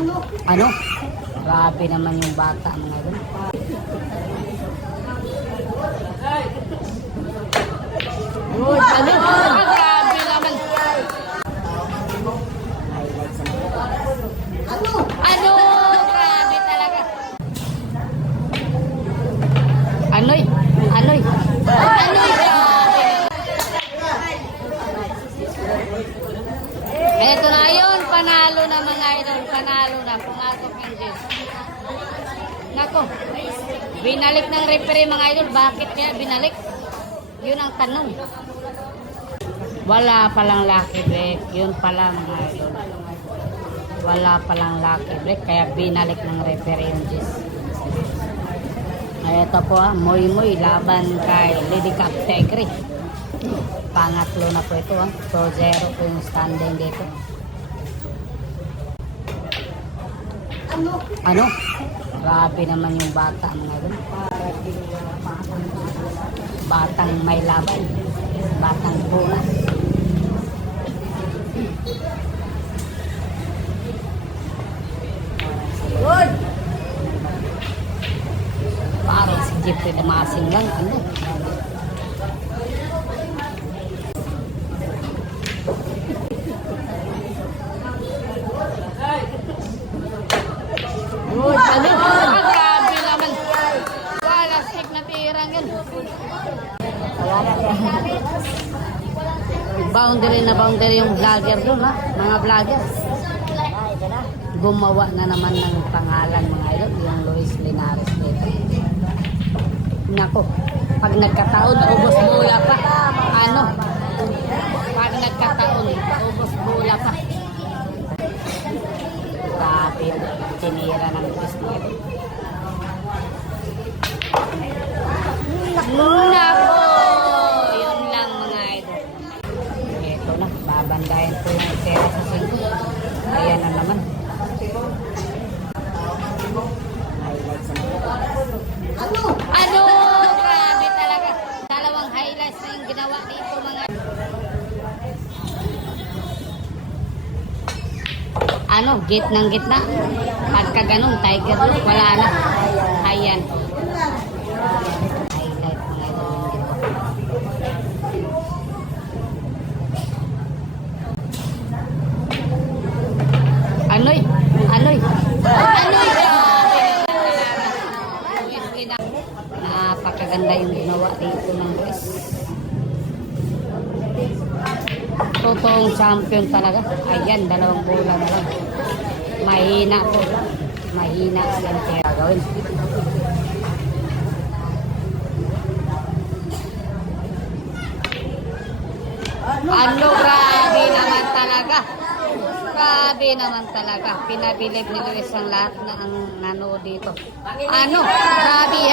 Ano? Grabe naman yung bata mga idol. Uy, ano? Grabe naman. Ano? Grabe talaga. Anoy? Anoy? Anoy? Grabe. Eto na yun. Panalo na mga idol. Panalo na. Pumasok yung Jess. Nako. Binalik ng referee mga idol. Bakit kaya binalik? Yun ang tanong. Wala palang lucky break. Yun pala mga idol. Wala palang lucky break. Kaya binalik ng referee yung Jess. Ito po Moy Moy laban kay Lady Captegri. Pangatlo na po ito 2-0 po yung standing dito. Ano? Grabe naman yung bata mga idol. Batang may laban. Batang bunas. Good! Parang si Jeffrey Damasing lang. Ano? Good! Ano? Grabe naman. Wala, stick na tirang yun. Boundary na boundary yung vlogger doon ha. Mga vlogger. Gumawa na naman ng pangalan mga idol. Yung Luis Linares dito. Nako, pag nagkataon, ubos bula pa. Ano? Pag nagkataon, ubos bula pa. Grabe yung tinira ng Luis nito. Nako! Yun lang mga idol. Ito na, babandayan po yung tera sa 5. Ayan na naman. Ano? Grabe talaga. Dalawang highlights na yung ginawa dito mga. Ano? Gitna. Pagka ganun, tiger, wala na. Ayan. Highlight mga ito. Anoy? Anoy? Anoy? Napakaganda yung ginawa dito ng Luis. Totoong champion talaga. Ayan, 2 bola na lang. Mahina po. Mahina yan kaya gagawin. Ano, grabe naman talaga. Grabe naman talaga. Pinabilib ni Luis ang lahat na ang nanood dito. Ano, grabe.